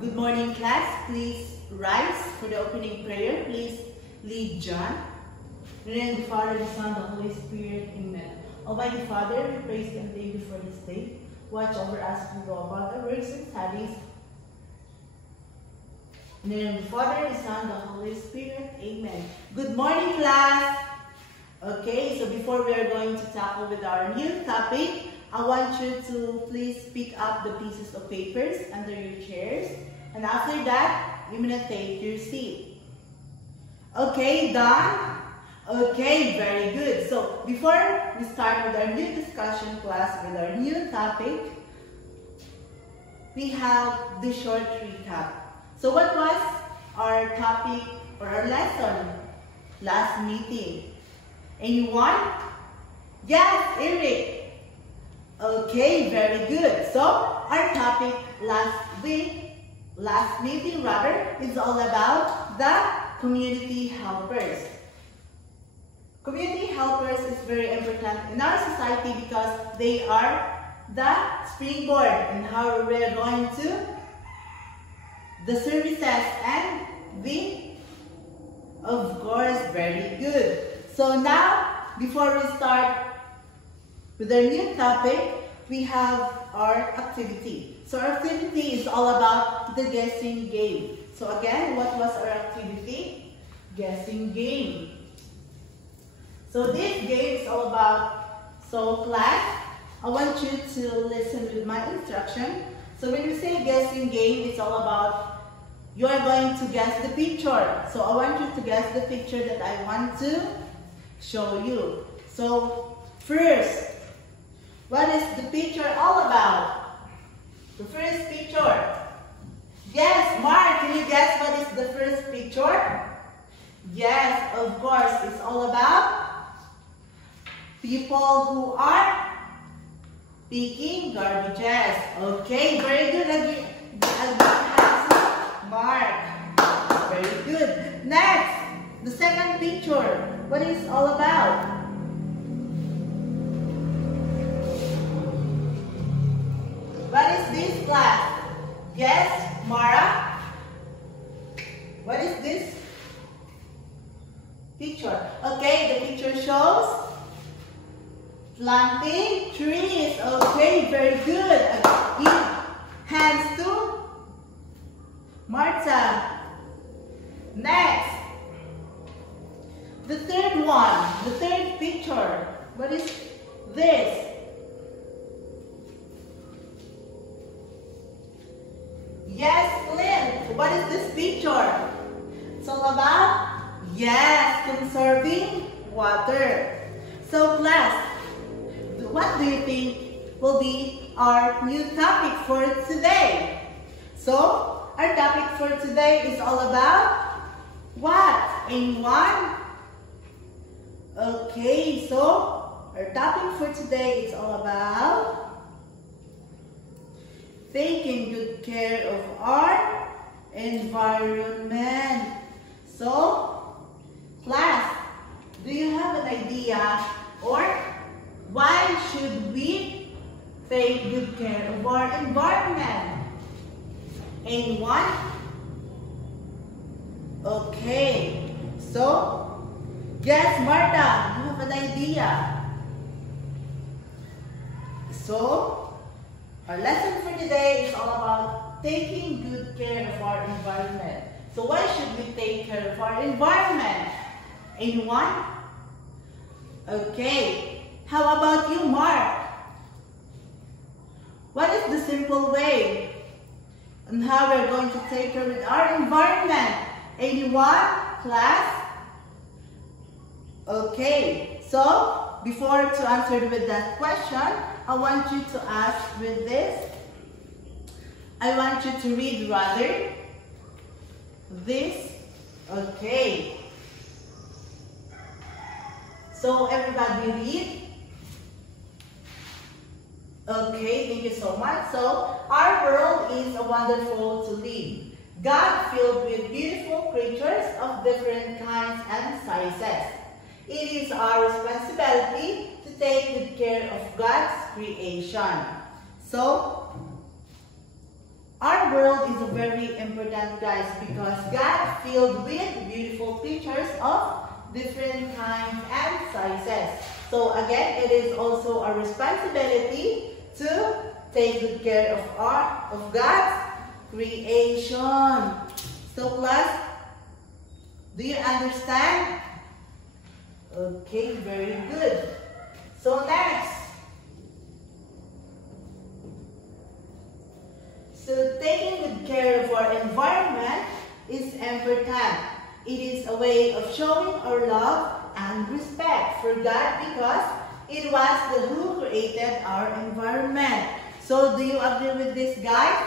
Good morning, class. Please rise for the opening prayer. Please lead John. In the name of the Father, the Son, the Holy Spirit. Amen. Almighty Father, we praise you and thank you for this day. Watch over us as we go about our works and studies. In the name of the Father, the Son, the Holy Spirit. Amen. Good morning, class. Okay, so before we are going to tackle with our new topic, I want you to please pick up the pieces of papers under your chairs. And after that, you're going to take your seat. Okay, done? Okay, very good. So, before we start with our new discussion class, with our new topic, we have the short recap. So, what was our topic or our lesson last meeting? Anyone? Yes, Eric. Okay, very good. So, our topic last meeting is all about the community helpers. Community helpers is very important in our society because they are the springboard in how we are going to the services and of course, very good. So now, before we start with our new topic, we have our activity. So our activity is all about the guessing game. So again, what was our activity? Guessing game. So this game is all about, so class, I want you to listen with my instruction. So when we say guessing game, it's all about, you are going to guess the picture. So I want you to guess the picture that I want to show you. So first, what is the picture all about? The first picture. Yes, Mark, can you guess what is the first picture? Yes, of course, it's all about people who are picking garbages. Okay, very good. Mark. Very good. Next, the second picture. What is it all about? What is this, class? Yes, Mara? What is this picture? Okay, the picture shows planting trees. Okay, very good. Give hands to Martha. Next, the third one, the third picture. What is this? Yes, Clint. What is this picture? It's all about, yes, conserving water. So class, what do you think will be our new topic for today? So, our topic for today is all about what? Anyone? Okay, so our topic for today is all about taking good care of our environment. So, class, do you have an idea or why should we take good care of our environment? Anyone? Okay, so, yes, Martha, you have an idea. So, our lesson for today is all about taking good care of our environment. So why should we take care of our environment? Anyone? Okay. How about you, Mark? What is the simple way on how we're going to take care of our environment? Anyone? Class? Okay. So, before to answer with that question, I want you to ask with this. I want you to read rather this. Okay. So everybody read. Okay, thank you so much. So our world is a wonderful to live. God filled with beautiful creatures of different kinds and sizes. It is our responsibility to take good care of God's creation. So, Our world is very important, guys, because God filled with beautiful pictures of different kinds and sizes. So again, it is also our responsibility to take good care of God's creation. So class, do you understand? Okay, very good. So next. So taking good care of our environment is important. It is a way of showing our love and respect for God because it was the who created our environment. So do you agree with this, guys?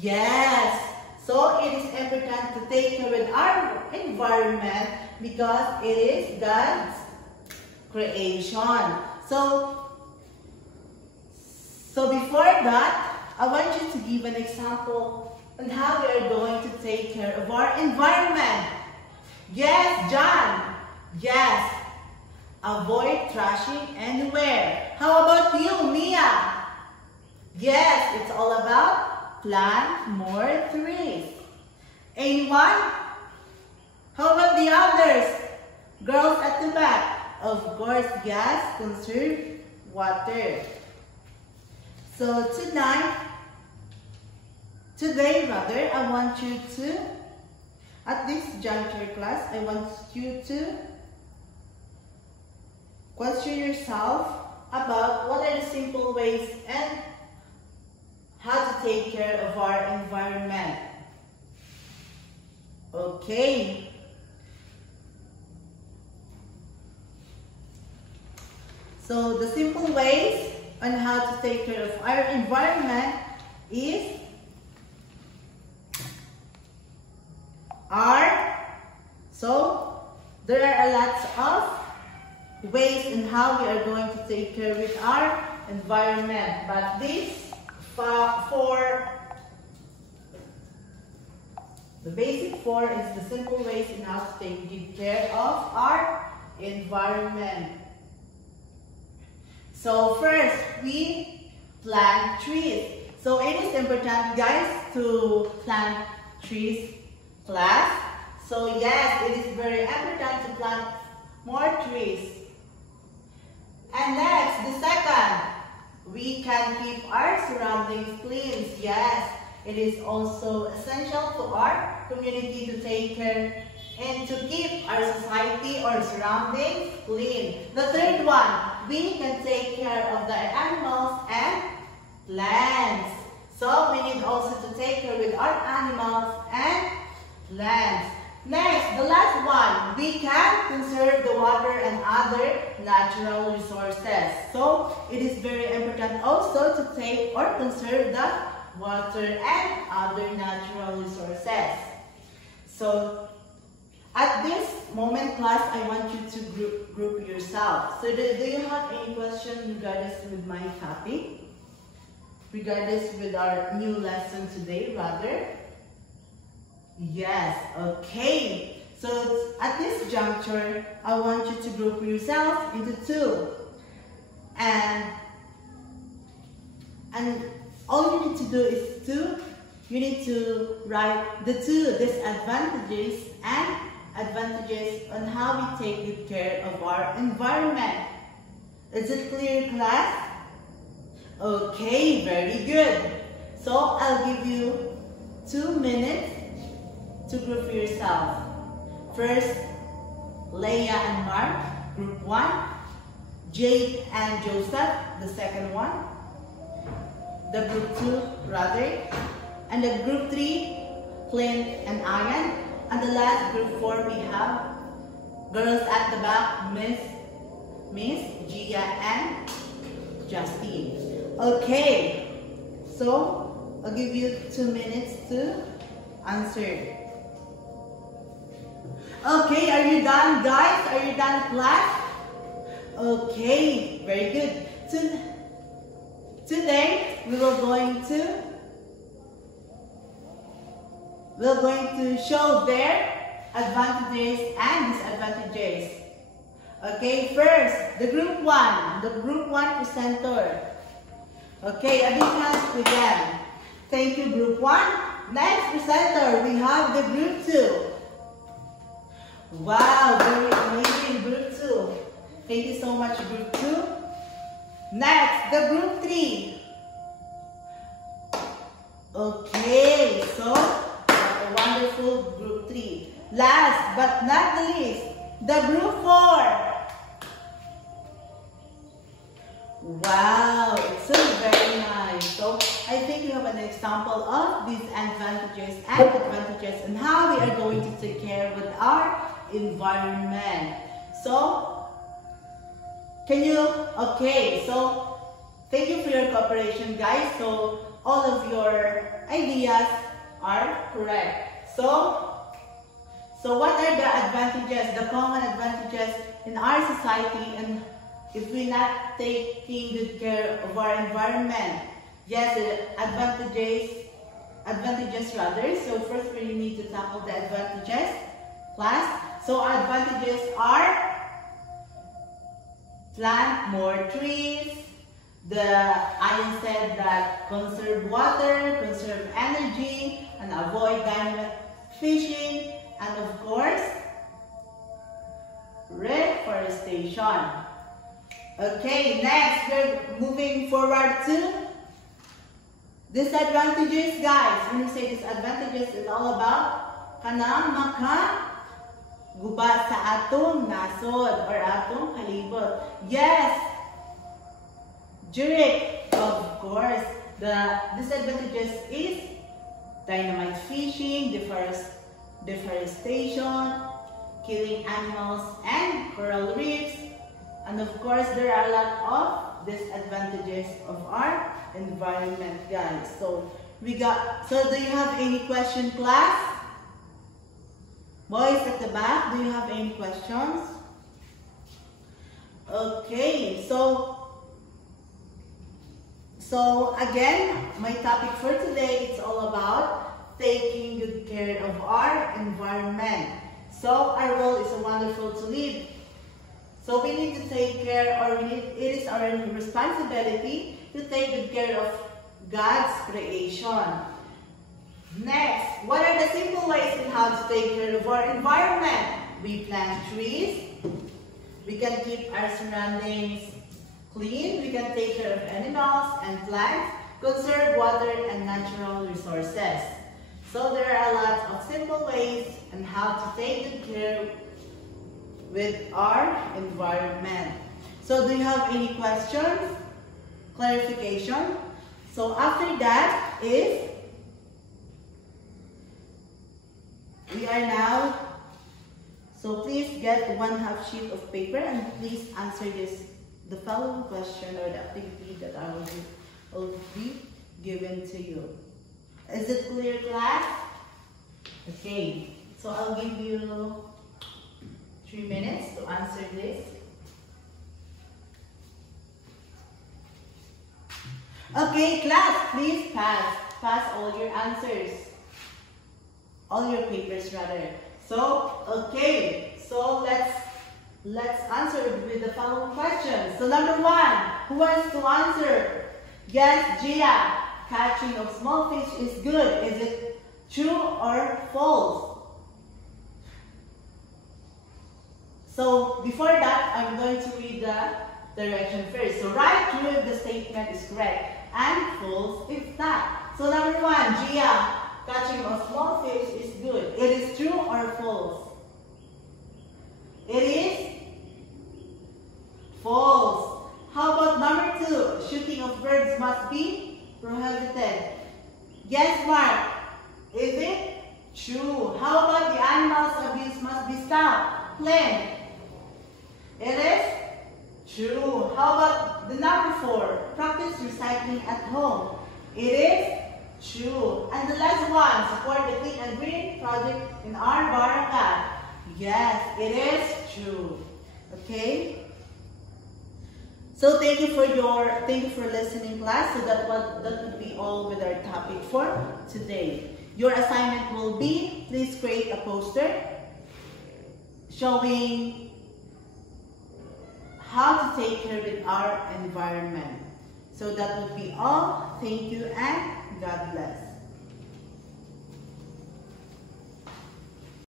Yes. So it is important to take care of our environment because it is God's creation. So before that, I want you to give an example on how we are going to take care of our environment. Yes, John. Yes. Avoid trashing anywhere. How about you, Mia? Yes, it's all about plant more trees. Anyone? How about the others? Girls at the back. Of course, yes, conserve water. So today, I want you to, at this juncture class, I want you to question yourself about what are the simple ways and how to take care of our environment. Okay. So the simple ways on how to take care of our environment is so there are a lot of ways in how we are going to take care with our environment, but these the basic four is the simple ways in how to take good care of our environment. So first, we plant trees. So it is important, guys, to plant trees, class. So yes, it is very important to plant more trees. And next, the second, we can keep our surroundings clean. Yes, it is also essential to our community to take care and to keep our society or surroundings clean. The third one, we can take care of the animals and plants. So we need also to take care with our animals and plants. Next, the last one, we can conserve the water and other natural resources. So it is very important also to take or conserve the water and other natural resources. So at this moment, class, I want you to group yourself. So do you have any question regardless with my topic? Regardless with our new lesson today, rather? Yes, okay. So at this juncture, I want you to group yourself into two. And all you need to do is you need to write the two disadvantages and advantages on how we take good care of our environment. Is it clear, class? Okay, very good. So I'll give you 2 minutes to group yourself. First, Leah and Mark, group 1. Jade and Joseph, the second one. The group 2, rather. And the group 3, Clint and Ian. And the last group 4, we have girls at the back, Miss Gia and Justine. Okay, so I'll give you 2 minutes to answer. Okay, are you done, guys? Are you done, class? Okay, very good. Today we are going to show their advantages and disadvantages. Okay, first, the group 1 presenter. Okay, a big hand to them. Thank you, Group 1. Next presenter, we have the Group 2. Wow, very amazing, Group 2. Thank you so much, Group 2. Next, the Group 3. Okay, so a wonderful Group 3. Last but not the least, the Group 4. Wow, it's so very nice. So I think you have an example of these advantages and advantages and how we are going to take care with our environment. So, can you, okay, so thank you for your cooperation, guys. So all of your ideas are correct. So what are the advantages, the common advantages in our society, and if we're not taking good care of our environment? Yes, the advantages rather. So first we need to tackle the advantages, class. So our advantages are plant more trees. Ian said that conserve water, conserve energy, and avoid dynamic fishing, and of course, reforestation. Okay, next we're moving forward to disadvantages, guys. When we say disadvantages, it's all about kanang guba sa atong nasod or atong kalibot. Yes, Jurek, of course. The disadvantages is dynamite fishing, deforestation, killing animals and coral reefs, and of course there are a lot of disadvantages of our environment, guys. So do you have any question, class? Boys at the back, do you have any questions? Okay, so again, my topic for today is all about taking good care of our environment. So our role is wonderful to live. So we need to take care, it is our responsibility to take good care of God's creation. Next, what are the simple ways in how to take care of our environment? We plant trees. We can keep our surroundings clean. We can take care of animals and plants, conserve water and natural resources. So there are a lot of simple ways on how to take good care with our environment. So do you have any questions? Clarification? So after that is, we are now, so please get 1/2 sheet of paper and please answer the following question or the activity that I will be given to you. Is it clear, class? Okay, so I'll give you 3 minutes to answer this. Okay, class, please pass all your answers. All your papers rather. So, okay, so let's answer with the following questions. So number 1, who wants to answer? Yes, Gia. Catching of small fish is good. Is it true or false? So before that, I'm going to read the direction first. So right, true if the statement is correct, and false if not. So number 1, Gia, catching of small fish is good. It is true or false? It is false. How about number 2, shooting of birds must be prohibited. Yes, Mark. Is it true? How about the animals abuse must be stopped? Glenn. It is true. How about the number 4? Practice recycling at home. It is true. And the last one, support the Clean and Green project in our barangay. Yes, it is true. Okay? So thank you for listening, class. So that would be all with our topic for today. Your assignment will be, please create a poster showing how to take care of our environment. So that would be all. Thank you and God bless.